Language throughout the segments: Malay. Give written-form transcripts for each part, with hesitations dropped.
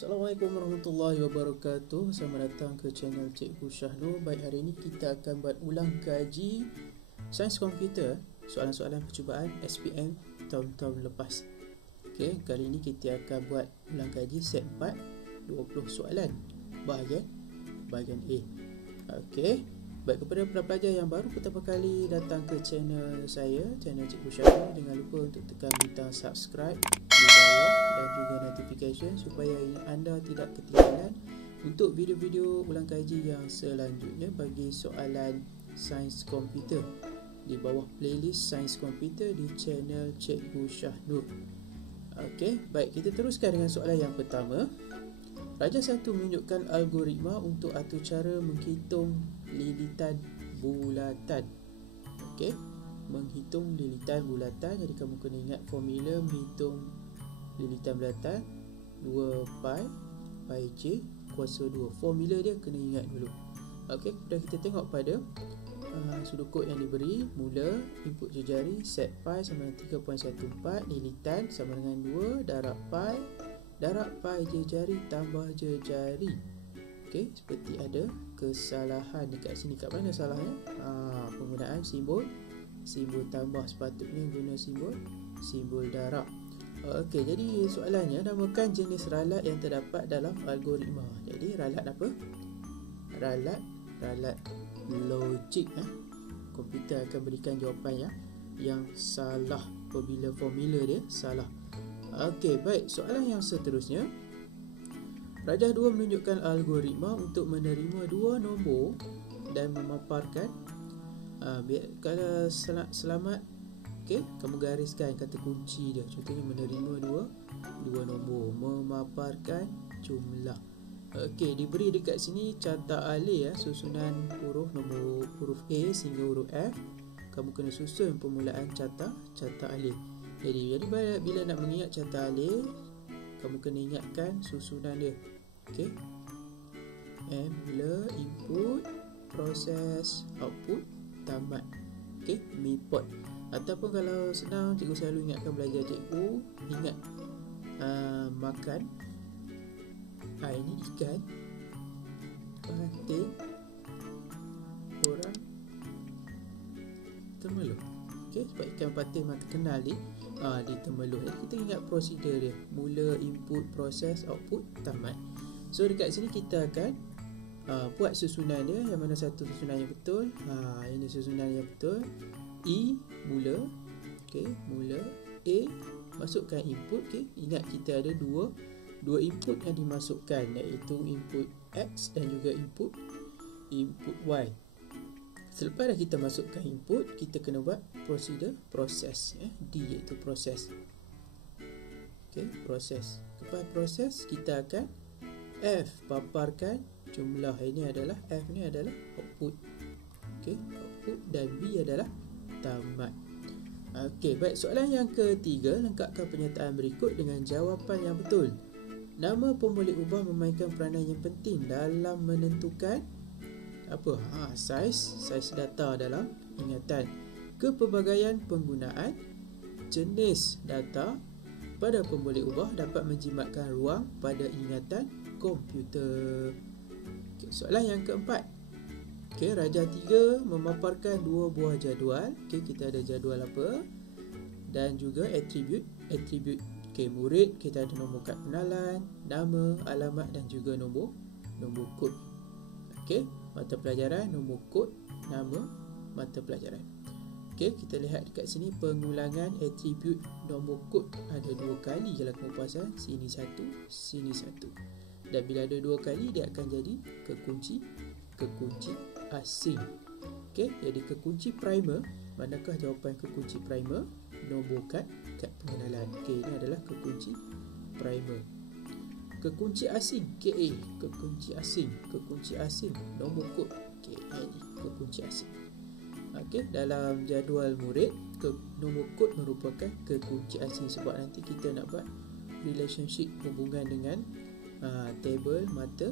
Assalamualaikum warahmatullahi wabarakatuh. Selamat datang ke channel Cikgu Syahnur. Baik, hari ini kita akan buat ulang kaji Sains Komputer, soalan-soalan percubaan SPM tahun-tahun lepas. Okey, kali ini kita akan buat ulang kaji set 4, 20 soalan bahagian A. Okey, baik, kepada pelajar yang baru pertama kali datang ke channel saya, channel Cikgu Syahnur, jangan lupa untuk tekan butang subscribe di bawah dan juga notification supaya anda tidak ketinggalan untuk video-video ulang kaji yang selanjutnya bagi soalan Sains Komputer di bawah playlist Sains Komputer di channel Cikgu Syahnur. Okey, baik, kita teruskan dengan soalan yang pertama. Raja 1 menunjukkan algoritma untuk atur cara menghitung lilitan bulatan. Okey, menghitung lilitan bulatan. Jadi kamu kena ingat formula menghitung lilitan bulatan 2 pi j kuasa 2. Formula dia kena ingat dulu. Okey, kemudian kita tengok pada sudut kod yang diberi. Mula input jejari set pi sama dengan 3.14, lilitan sama dengan 2 darab pi jejari tambah jejari. Okey, seperti ada kesalahan dekat sini. Kat mana salahnya? Penggunaan simbol tambah, sepatutnya guna simbol darab. Okey, jadi soalannya, namakan jenis ralat yang terdapat dalam algoritma. Jadi ralat apa? Ralat logik. Komputer akan berikan jawapan yang salah apabila formula dia salah. Okey, baik, soalan yang seterusnya. Rajah 2 menunjukkan algoritma untuk menerima dua nombor dan memaparkan. Kalau selamat, okey, kamu gariskan kata kunci dia. Contohnya menerima dua nombor, memaparkan jumlah. Okey, diberi dekat sini carta alih susunan nombor huruf A sehingga huruf F. Kamu kena susun permulaan carta alih. Jadi bila nak mengingat carta alih, kamu kena ingatkan susunan dia. Okey, mula, input, proses, output, tamat. Okey, mipot. Ataupun kalau senang, cikgu selalu ingatkan belajar cikgu, ingat makan, ini ikan, patin, orang, temeluh. Okey, sebab ikan patin memang terkenal di temeluh. Jadi kita ingat prosedur dia. Mula, input, proses, output, tamat. So dekat sini kita akan buat susunan dia. Yang mana satu susunan yang betul? Ini susunan yang betul. E mula. Okey, mula. A masukkan input. Okey, ingat kita ada dua input yang dimasukkan, iaitu input X dan juga input Y. Selepas dah kita masukkan input, kita kena buat prosedur proses. D iaitu proses. Okey, proses. Lepas proses, kita akan F, paparkan jumlah. Ini adalah F ni adalah output. Okey, output, dan B adalah tamat. Okey, baik, soalan yang ketiga, lengkapkan pernyataan berikut dengan jawapan yang betul. Nama pemboleh ubah memainkan peranan yang penting dalam menentukan apa? Saiz data dalam ingatan. Kepelbagaian penggunaan jenis data pada pemboleh ubah dapat menjimatkan ruang pada ingatan komputer. Okay, soalan yang keempat. Okey, Rajah 3 memaparkan dua buah jadual. Okey, kita ada jadual apa? Dan juga atribut. Okey, murid, kita ada nombor kad pengenalan, nama, alamat dan juga nombor kod. Okey, mata pelajaran, nombor kod, nama, mata pelajaran. Okey, kita lihat dekat sini pengulangan atribut nombor kod ada 2 kali kalau kamu perasan. Sini satu. Dan bila ada 2 kali, dia akan jadi kekunci asing. Okey, jadi kekunci primer. Manakah jawapan kekunci primer? Nombor kad pengenalan. Okey, ini adalah kekunci primer. Kekunci asing, KA, kekunci asing, nombor kod, KA, kekunci asing. Okey, dalam jadual murid, nombor kod merupakan kekunci asing sebab nanti kita nak buat relationship, hubungan dengan table mata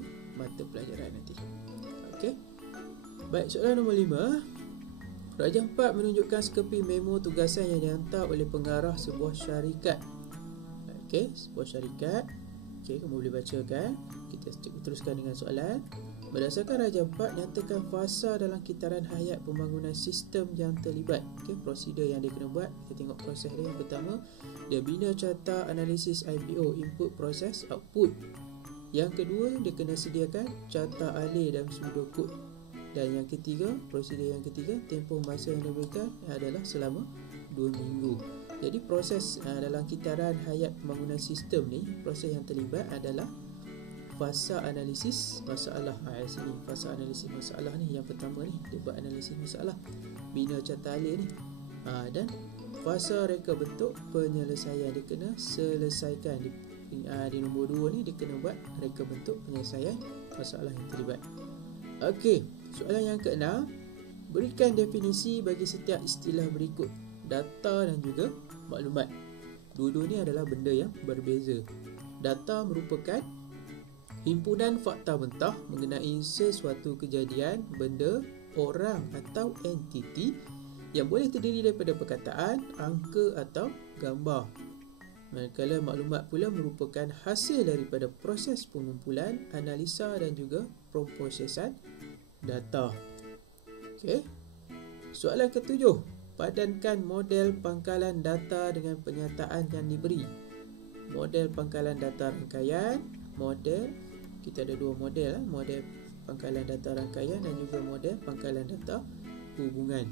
pelajaran nanti. Okey. Baik, soalan nombor 5. Rajah 4 menunjukkan sekepi memo tugasan yang dihantar oleh pengarah sebuah syarikat. Okey, sebuah syarikat. Okey, kamu boleh bacakan. Kita teruskan dengan soalan. Berdasarkan Rajah 4, nyatakan fasa dalam kitaran hayat pembangunan sistem yang terlibat. Okey, prosedur yang dia kena buat. Kita tengok proses dia. Yang pertama, dia bina carta analisis IPO, input proses output. Yang kedua, dia kena sediakan carta alih dan pseudocode. Dan yang ketiga, prosedur yang ketiga, tempoh masa yang diberikan adalah selama 2 minggu. Jadi proses dalam kitaran hayat pembangunan sistem ni, proses yang terlibat adalah fasa analisis masalah. Sini fasa analisis masalah ni yang pertama ni, dia buat analisis masalah, bina carta alih ni. Dan fasa reka bentuk penyelesaian, dia kena selesaikan. Di nombor 2 ni dia kena buat reka bentuk penyelesaian masalah yang terlibat. Okey, soalan yang ke-6, berikan definisi bagi setiap istilah berikut: data dan juga maklumat. Dua-dua ni adalah benda yang berbeza. Data merupakan himpunan fakta mentah mengenai sesuatu kejadian, benda, orang atau entiti yang boleh terdiri daripada perkataan, angka atau gambar. Manakala maklumat pula merupakan hasil daripada proses pengumpulan, analisa dan juga pemprosesan data. Okey. Soalan ke-7, padankan model pangkalan data dengan penyataan yang diberi. Model pangkalan data rangkaian, kita ada dua model, model pangkalan data rangkaian dan juga model pangkalan data hubungan.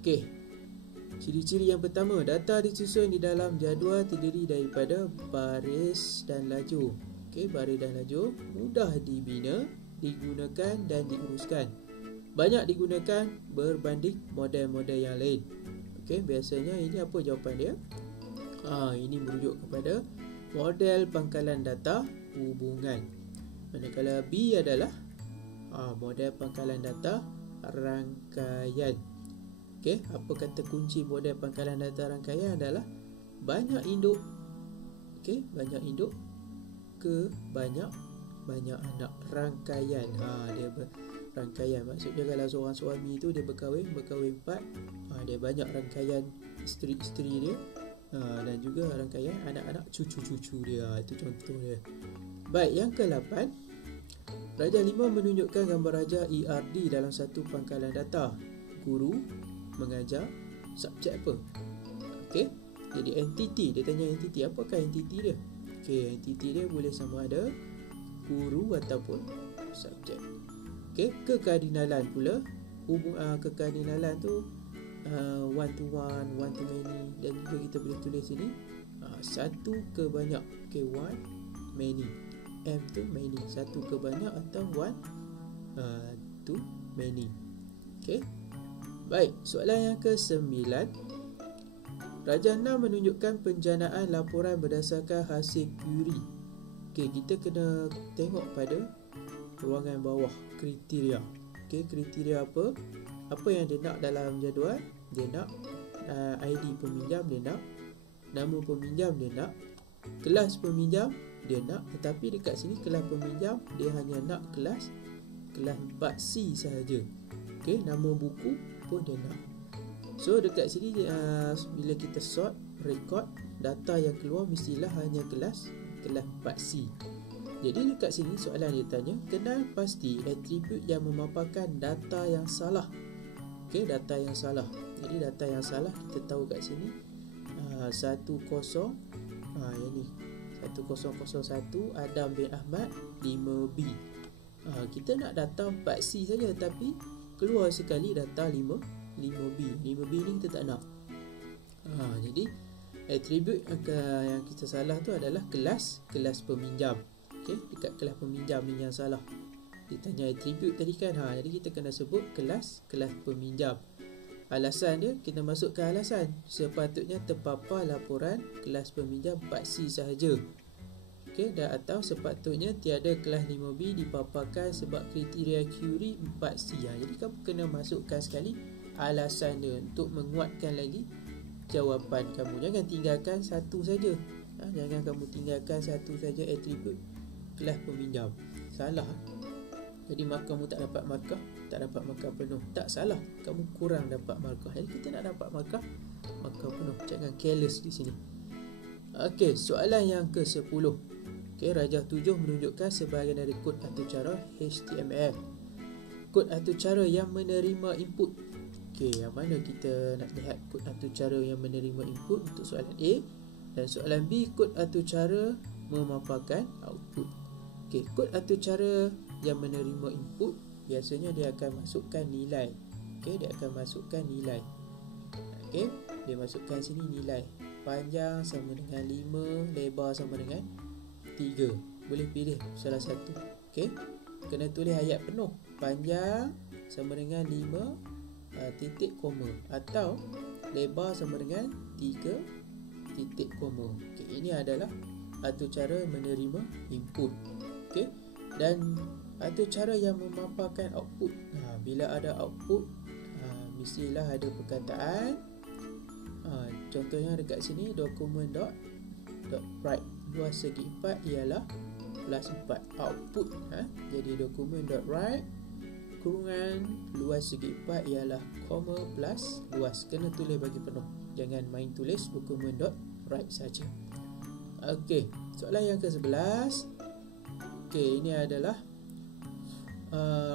Okey. Ciri-ciri yang pertama, data disusun di dalam jadual terdiri daripada baris dan lajur. Okey, baris dan lajur mudah dibina, digunakan dan diuruskan. Banyak digunakan berbanding model-model yang lain. Okey, biasanya ini apa jawapan dia? Ini merujuk kepada model pangkalan data hubungan. Manakala B adalah model pangkalan data rangkaian. Okey, apa kata kunci model pangkalan data rangkaian adalah banyak induk. Okey, banyak induk ke banyak anak. Rangkaian. Dia rangkaian. Maksudnya kalau seorang suami tu dia berkahwin 4, dia banyak rangkaian isteri-isteri dia. Dan juga rangkaian anak-anak cucu-cucu dia. Itu contoh dia. Baik, yang ke-8, Rajah 5 menunjukkan gambar rajah ERD dalam satu pangkalan data. Guru, mengajar, subjek apa? Okey, jadi entiti, dia tanya entiti, apakah entiti dia? Okey, entiti dia boleh sama ada guru ataupun subjek. Okey, kekardinalan pula, kekardinalan tu one to one, one to many, dan juga kita boleh tulis sini satu ke banyak. Okey, one, many. M tu many, satu ke banyak atau one to many. Okey. Baik, soalan yang ke-9. Rajah 6 menunjukkan penjanaan laporan berdasarkan hasil query. Okey, kita kena tengok pada ruangan bawah, kriteria. Okey, kriteria apa? Apa yang dia nak dalam jadual? Dia nak ID peminjam, dia nak nama peminjam, dia nak kelas peminjam, dia nak. Tetapi dekat sini kelas peminjam dia hanya nak kelas 4C sahaja. Okey, nama buku pun dia nak. So dekat sini bila kita sort record, data yang keluar mestilah hanya kelas 4C. Jadi dekat sini soalan dia tanya, kenal pasti atribut yang memaparkan data yang salah. Okey, data yang salah. Jadi data yang salah kita tahu kat sini 10 yang ni 1001 Adam bin Ahmad 5B. Kita nak data 4C saja, tapi keluar sekali data 5B. 5B ni kita tak nak. Jadi atribut yang kita salah tu adalah kelas peminjam. Okey, dekat kelas peminjam ni yang salah. Dia tanya atribut tadi kan. Jadi kita kena sebut kelas peminjam. Alasan dia, kita masukkan alasan. Sepatutnya terpapar laporan kelas peminjam 4C sahaja. Okey, dan atau sepatutnya tiada kelas 5B dipaparkan sebab kriteria query 4C. Jadi kamu kena masukkan sekali alasan dia untuk menguatkan lagi jawapan kamu. Jangan tinggalkan satu saja. Jangan kamu tinggalkan satu saja atribut kelas peminjam. Salah. Jadi kamu tak dapat markah, tak dapat markah penuh. Tak salah, kamu kurang dapat markah. Jadi kita nak dapat markah penuh. Jangan careless di sini. Okey, soalan yang ke-10. Okey, rajah 7 menunjukkan sebahagian dari kod atau cara HTML. Kod atau cara yang menerima input. Okey, yang mana kita nak lihat kod atau cara yang menerima input untuk soalan A, dan soalan B kod atau cara memaparkan output. Okey, kod atau cara yang menerima input biasanya dia akan masukkan nilai. Okey, dia akan masukkan nilai. Okey, dia masukkan sini nilai. Panjang sama dengan 5, lebar sama dengan 3. Boleh pilih salah satu. Okey, kena tulis ayat penuh. Panjang sama dengan 5 titik koma, atau lebar sama dengan 3 titik koma. Okey, ini adalah atau cara menerima input. Okey, dan atau cara yang memaparkan output. Bila ada output, mestilah ada perkataan. Contohnya dekat sini, dokumen dot write, luas segi 4 ialah plus 4. Output, jadi dokumen dot write kurungan luas segi 4 ialah koma plus luas. Kena tulis bagi penuh, jangan main tulis dokumen dot write saja. Okey, soalan yang ke-11. Okey, ini adalah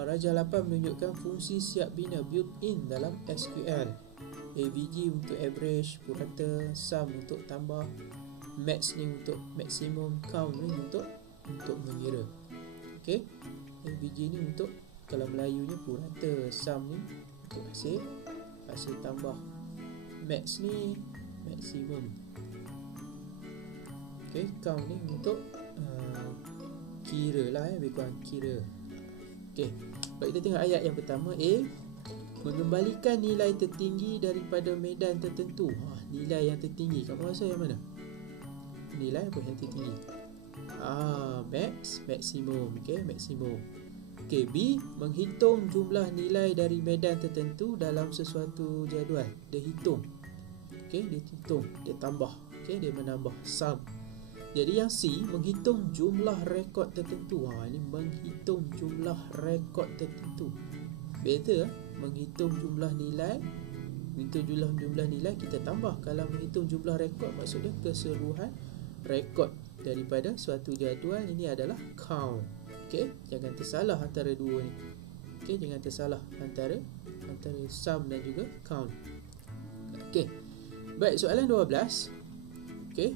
rajah 8 menunjukkan fungsi siap bina built-in dalam SQL. AVG untuk average, purata, sum untuk tambah, max ni untuk maximum, count ni untuk mengira. Okey, AVG ni untuk, kalau Melayunya purata, sum ni untuk hasil tambah, max ni maximum. Okey, count ni untuk kira lah, lebih kurang kira. Okey, baik, kita tengok ayat yang pertama. A, mengembalikan nilai tertinggi daripada medan tertentu. Nilai yang tertinggi, kamu rasa yang mana? Nilai apa yang tertinggi? Maksimum. Okey, maksimum. Okey, B, menghitung jumlah nilai dari medan tertentu dalam sesuatu jadual. Dia hitung. Okey, dia hitung, dia tambah. Okey, dia menambah, sum. Jadi yang C, menghitung jumlah rekod tertentu. Ini menghitung jumlah rekod tertentu. Better, menghitung jumlah nilai. Menghitung jumlah nilai kita tambah. Kalau menghitung jumlah rekod, maksudnya keseluruhan rekod daripada suatu jadual. Ini adalah count. Okey, jangan tersalah antara dua ni. Okey, jangan tersalah antara sum dan juga count. Okey, baik, soalan 12. Okey,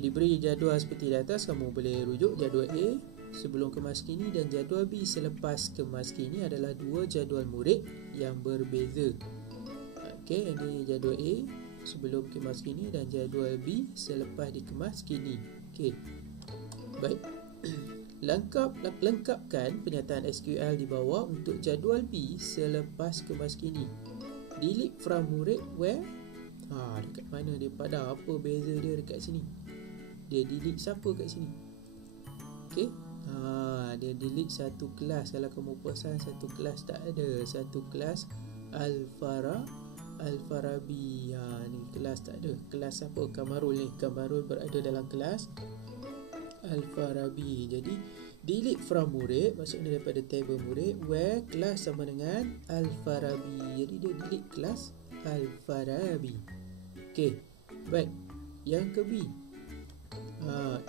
diberi jadual seperti di atas. Kamu boleh rujuk jadual A sebelum kemas kini dan jadual B selepas kemas kini adalah dua jadual murid yang berbeza. Okey, ini jadual A sebelum kemas kini dan jadual B selepas dikemas kini. Okey, baik. Lengkapkan pernyataan SQL di bawah untuk jadual B selepas kemas kini. Delete from murid where? Dekat mana dia pada? Apa beza dia dekat sini? Dia delete siapa kat sini? Okey, dia delete satu kelas. Kalau kamu perasan, satu kelas tak ada. Satu kelas Al-Farabi. Ni kelas tak ada. Kelas apa? Kamarul ni. Kamarul berada dalam kelas Al-Farabi. Jadi delete from murid, maksudnya daripada table murid, where kelas sama dengan Al-Farabi. Jadi dia delete kelas Al-Farabi. Okey, baik. Yang ke B,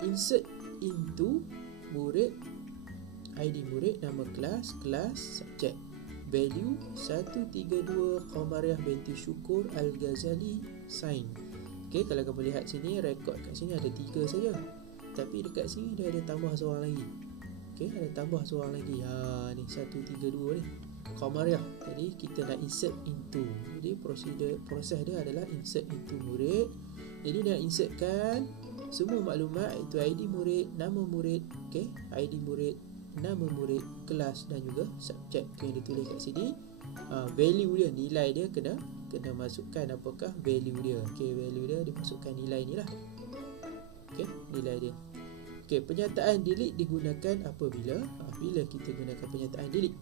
insert into murid, ID murid, nama kelas, subjek, value 132 Qamariah binti Syukur Al-Ghazali, sign. Okey, kalau kamu lihat sini, rekod kat sini ada 3 saja, tapi dekat sini dia ada tambah seorang lagi. Okey, ada tambah seorang lagi. Ni 132 ni Qamariah. Jadi kita nak insert into. Jadi proses dia adalah insert into murid. Jadi nak insertkan semua maklumat, iaitu ID murid, nama murid, okey, ID murid, nama murid, kelas dan juga subjek yang ditulis kat sini. Value dia, nilai dia kena masukkan apakah value dia. Okey, value dia dimasukkan nilai ni lah. Okey, nilai dia. Okey, pernyataan delete digunakan apabila bila kita gunakan pernyataan delete.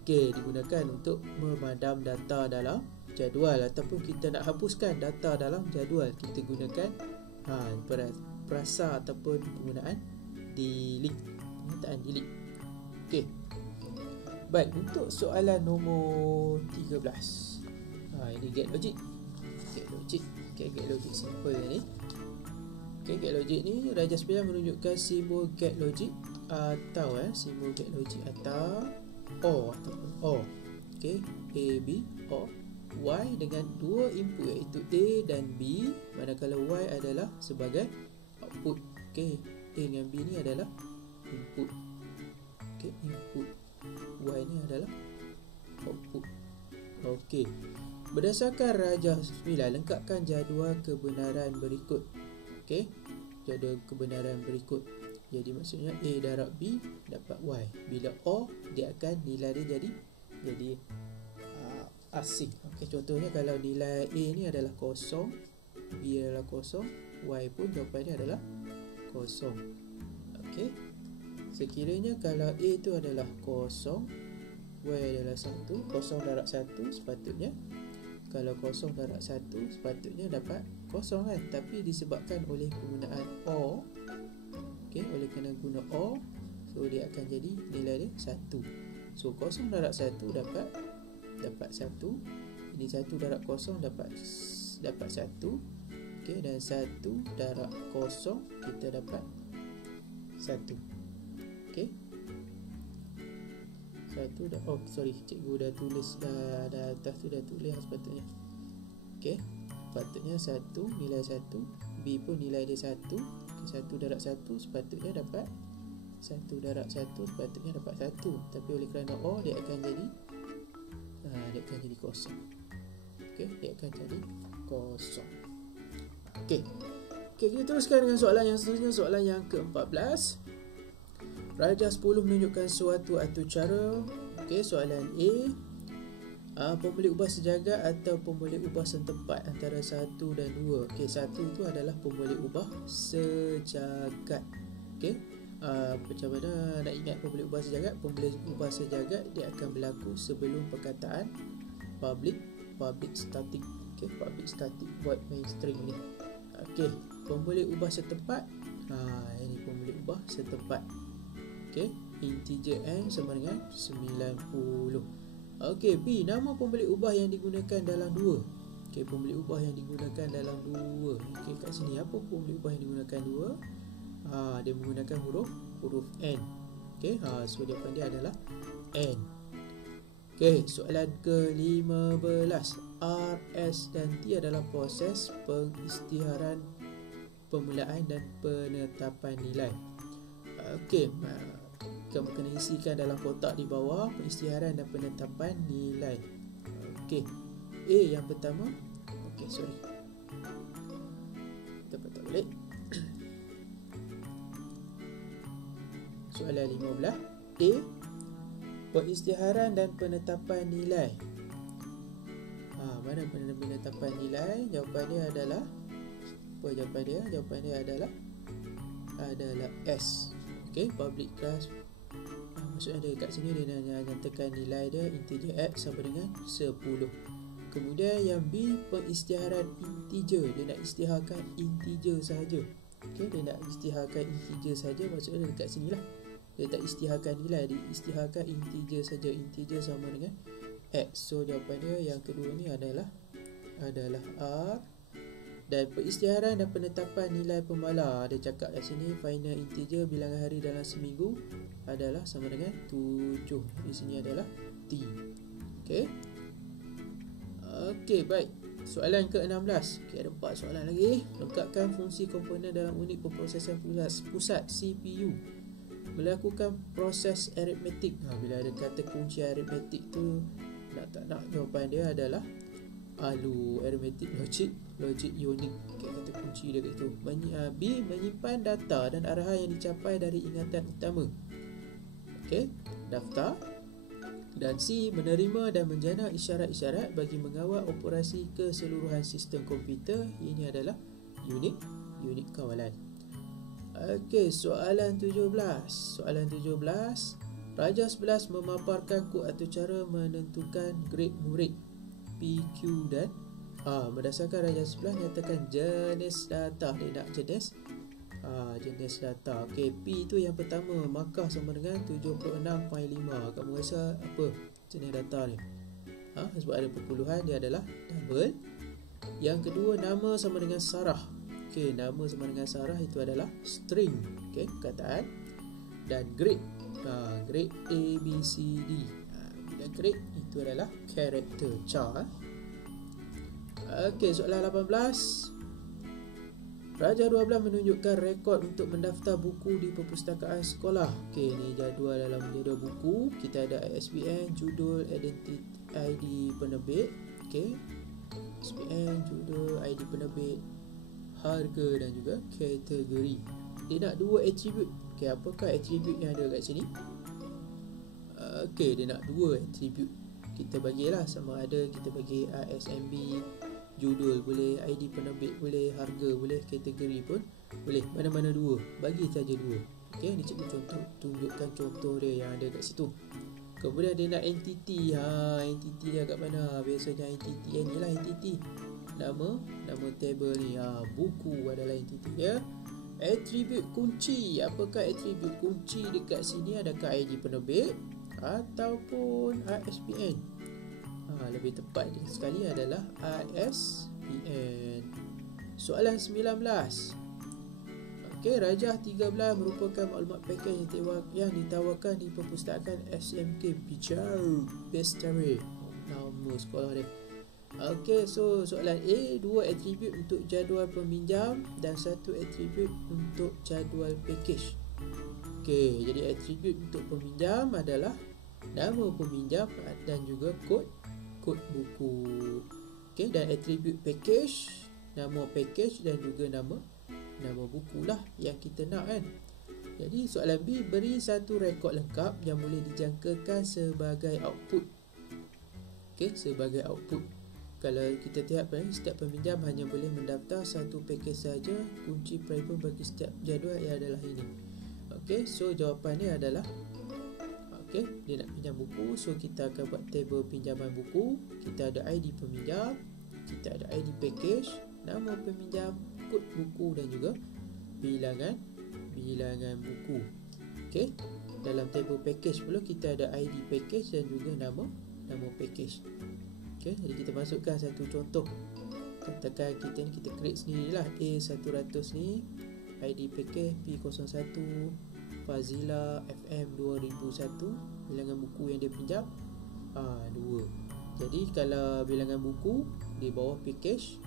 Okey, digunakan untuk memadam data dalam jadual ataupun kita nak hapuskan data dalam jadual. Kita gunakan perasa ataupun penggunaan delete, pernyataan delete. Okey, baik, untuk soalan nombor 13. Ini get logic. Get logic simple ni. Okey, get logic ni Raja 9 menunjukkan simbol get logic atau simbol get logic atau OR ataupun OR. Okey, A, B, OR. Y dengan dua input iaitu A dan B, manakala Y adalah sebagai output. Okey, A dengan B ni adalah input. Okey, input. Y ni adalah output. Okey. Berdasarkan Rajah 9, lengkapkan jadual kebenaran berikut. Okey. Jadual kebenaran berikut. Jadi maksudnya A darab B dapat Y. Bila OR, dia akan nilai dia jadi asing. Okey, contohnya kalau nilai A ni adalah kosong, B adalah kosong, Y pun jawapan dia adalah kosong. Okey. Sekiranya kalau A tu adalah kosong, Y adalah 1, kosong darab 1 sepatutnya, kalau kosong darab 1 sepatutnya dapat kosong kan. Tapi disebabkan oleh penggunaan OR, okey, oleh kena guna OR, so dia akan jadi nilai dia 1. So kosong darab 1 dapat 1. Ini 1 darab kosong dapat 1. Okey, dan 1 darab kosong kita dapat 1. Okey. 1 dah, cikgu dah tulis dah atas tu dah tulis sepatutnya. Okey, sepatutnya 1 nilai 1, B pun nilai dia 1. 1 darab 1 sepatutnya dapat 1 darab 1 sepatutnya dapat 1. Tapi oleh kerana OR dia akan jadi kosong. Okey, dia akan jadi kosong. Okey, kita teruskan dengan soalan yang seterusnya, soalan yang ke-14. Rajah 10 menunjukkan suatu atur cara. Okey, soalan A, pemboleh ubah sejagat atau pemboleh ubah setempat antara 1 dan 2. Okey, 1 tu adalah pemboleh ubah sejagat. Okey, macam mana nak ingat pemboleh ubah sejagat? Pemboleh ubah sejagat dia akan berlaku sebelum perkataan public static. Okey, public static void main string ni. Okey, pemboleh ubah setempat. Ini pemboleh ubah setempat. Okey, integer n sama dengan 90. Okey, B, nama pemboleh ubah yang digunakan dalam 2. Okey, pemboleh ubah yang digunakan dalam 2. Okey, kat sini apa pemboleh ubah yang digunakan 2? Dia menggunakan huruf n. Okey, so jawapan dia adalah n. Okey, soalan ke-15. R, S dan T adalah proses pengisytiharan, permulaan dan penetapan nilai. Okey, kamu kena isikan dalam kotak di bawah pengisytiharan dan penetapan nilai. Okey, A yang pertama. Okey, sorry, kita patut balik. Soalan 15. A, pengisytiharan dan penetapan nilai. Mana penetapan nilai? Jawapan dia adalah apa? Jawapan dia adalah S. Okey, public class. Maksudnya dia kat sini dia nyatakan nilai dia integer x sama dengan 10. Kemudian yang B, pengisytiharan integer. Dia nak isytiharkan integer sahaja. Okey, dia nak isytiharkan integer sahaja, maksudnya dekat sini lah. Dia tak isytiharkan nilai, dia isytiharkan integer saja. Integer sama dengan x. So jawapan dia yang kedua ni adalah R. Dan pengisytiharan dan penetapan nilai pembala, dia cakap kat sini final integer bilangan hari dalam seminggu adalah sama dengan 7. Di sini adalah T. Okey. Okey, baik. Soalan ke-16. Okey, ada 4 soalan lagi. Lengkapkan fungsi komponen dalam unit perprosesan pusat CPU. Melakukan proses aritmetik. Bila ada kata kunci aritmetik tu, nak tak nak, jawapan dia adalah arithmetic logic unit. Okay, kata kunci dia kat situ. B, menyimpan data dan arahan yang dicapai dari ingatan utama. Okey, daftar. Dan C, menerima dan menjana isyarat-isyarat bagi mengawal operasi keseluruhan sistem komputer. Ini adalah unit kawalan. Okey, soalan 17. Rajah 11 memaparkan kod atau cara menentukan grade murid PQ dan berdasarkan Rajah 11 nyatakan jenis data. Dia nak jenis data. Okey, P tu yang pertama, markah sama dengan 76.5. Kamu rasa apa jenis data ni? Sebab ada perpuluhan, dia adalah double. Yang kedua, nama sama dengan sarah. Okey, nama sama dengan Sarah itu adalah string, okey, perkataan. Dan grade, grade A, B, C, D. Dan grade itu adalah character, char. Okey, soalan 18. Raja 12 menunjukkan rekod untuk mendaftar buku di perpustakaan sekolah. Okey, ni jadual dalam jadual buku. Kita ada ISBN, judul, identiti, ID penerbit. Okey, ISBN, judul, ID penerbit, harga dan juga kategori. Dia nak dua attribute. Okey, apakah attribute yang ada kat sini? Okey, dia nak dua attribute. Kita bagilah sama ada kita bagi ISMB, judul boleh, ID penerbit boleh, harga boleh, kategori pun boleh. Mana-mana dua, bagi saja dua. Okey, ni cikgu tunjukkan contoh dia yang ada kat situ. Kemudian dia nak entity. Entity dia kat mana? Biasanya entity ni lah entity. Nama table ni. Buku adalah entity dia. Attribute kunci. Apakah attribute kunci dekat sini? Adakah ID penerbit ataupun ISBN? Lebih tepat sekali adalah ISBN. Soalan 19. Okey, Rajah 13 merupakan maklumat pakej yang ditawarkan di perpustakaan SMK Bestari. Nama sekolah dia. Okey, so soalan A, dua attribute untuk jadual peminjam dan satu attribute untuk jadual pakej. Okey, jadi attribute untuk peminjam adalah nama peminjam dan juga kod buku. Okey, dan attribute package, nama package dan juga nama buku lah yang kita nak kan. Jadi soalan B, beri satu rekod lengkap yang boleh dijangkakan sebagai output. Okey, sebagai output. Kalau kita lihat setiap peminjam hanya boleh mendaftar satu package saja. Kunci primer bagi setiap jadual adalah ini. Okey, so jawapannya adalah okey, dia nak pinjam buku, so kita akan buat table pinjaman buku. Kita ada ID peminjam, kita ada ID package, nama peminjam, kod buku dan juga bilangan buku. Okey, dalam table package pula kita ada ID package dan juga nama package. Okey, jadi kita masukkan satu contoh. Katakan kita create sendirilah A100 ni, ID package P01 Fazila FM 2001, bilangan buku yang dia pinjam 2. Jadi kalau bilangan buku di bawah package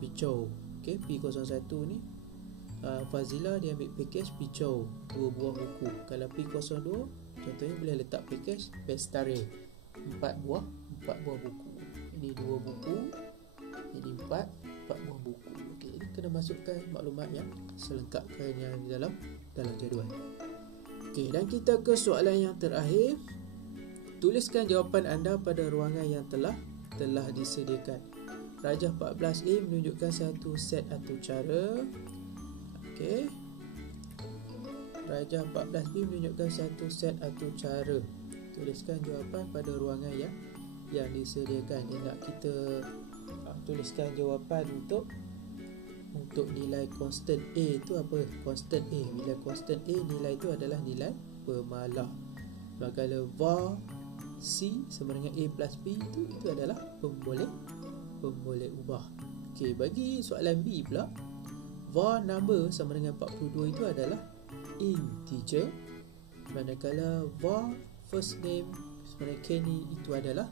Pichou. Okey, P01 ni Fazila dia ambil package Pichou, 2 buah buku. Kalau P02 contohnya boleh letak package Bestari, 4 buah buku. Ini 2 buku, jadi 4 buah buku. Okey, ini kena masukkan maklumat yang selengkapkan yang di dalam jadual. Okey, dan kita ke soalan yang terakhir. Tuliskan jawapan anda pada ruangan yang telah disediakan. Rajah 14A menunjukkan satu set atau cara. Okey. Rajah 14B menunjukkan satu set atau cara. Tuliskan jawapan pada ruangan yang disediakan. Dia nak kita tuliskan jawapan untuk nilai constant A itu apa? Constant A. Bila constant A, nilai itu adalah nilai pemalah. Maka kalau var C sama dengan A plus B itu adalah pemboleh ubah. Okey, bagi soalan B pula, var number sama dengan 42 itu adalah integer, manakala var first name sama dengan Kenny itu adalah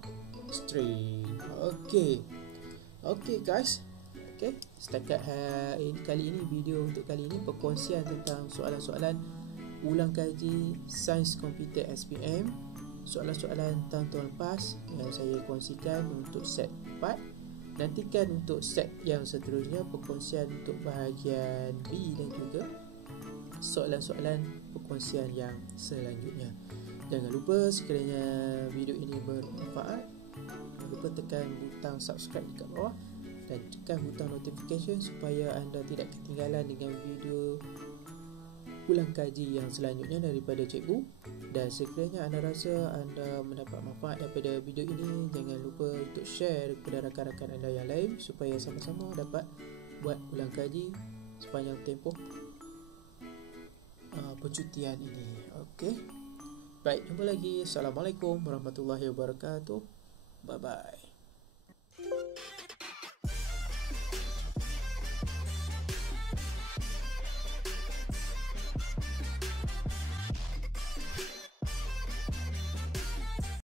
string. Okey guys. Okey, setakat kali ini, video untuk kali ini perkongsian tentang soalan-soalan ulang kaji Sains Komputer SPM, soalan-soalan tahun lepas yang saya kongsikan untuk set 4. Nantikan untuk set yang seterusnya, perkongsian untuk bahagian B dan juga soalan-soalan perkongsian yang selanjutnya. Jangan lupa sekiranya video ini bermanfaat, jangan lupa tekan butang subscribe dekat bawah dan tekan butang notification supaya anda tidak ketinggalan dengan video ulang kaji yang selanjutnya daripada cikgu. Dan sekiranya anda rasa anda mendapat manfaat daripada video ini, jangan lupa untuk share kepada rakan-rakan anda yang lain supaya sama-sama dapat buat ulang kaji sepanjang tempoh percutian ini. Okey, baik, jumpa lagi. Assalamualaikum warahmatullahi wabarakatuh. Bye bye.